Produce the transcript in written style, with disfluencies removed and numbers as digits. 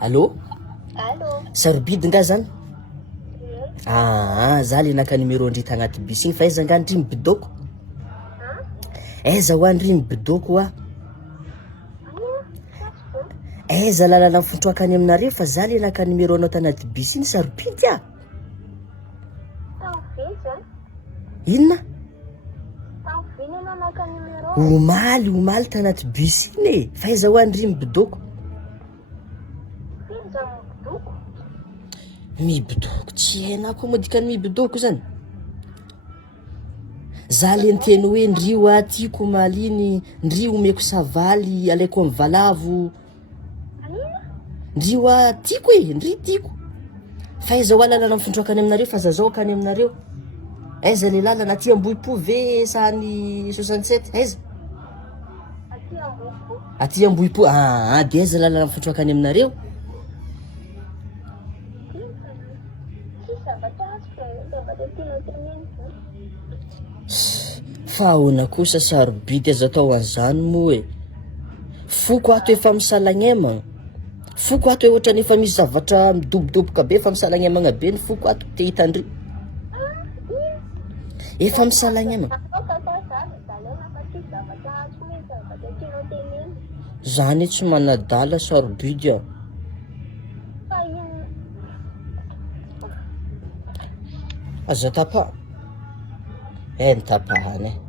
Allô? Allô? Sarobidy nga zany? Za le naka numéro ndrita agnaty bus igny fa aiza nga ndry mibidoko? Aiza ho andry mibidoko wa? Aiza lalana mifontroaka any aminareo fa za le naka numéro anao tagnaty bus igny sarobidy a? Inona? Omaly tagnaty bus igny e, fa aiza ho andry mibidoko? Mibidoko tsy hainako moa dikany mibidoko zany. Za le niteny hoe ndrio atyko maliny, ndrio omeko savaly alaiko amin'ny valavo. Ndrio atyko e, ndrio tiako. Fa aiza ho lalana mifontroaka any aminareo fa zazao akany aminareo. Aiza le lalana aty Ambohipo ve sa ny 67 aiza? Aty Ambohipo. De aiza lalana mifontroaka any aminareo? Fa ahoana kosa sarobidy aza atao an'izany moa e. Foko ato efa misalagn'aimagna. Foko ato ohatra nefa misy zavatra midobodoboka be efa misalagn'aimagna be ny foko ato te hitandry. Efa misalagn'aimagna. Zany tsy manadala sarobidy a. Aza tapa. Nitapahany e.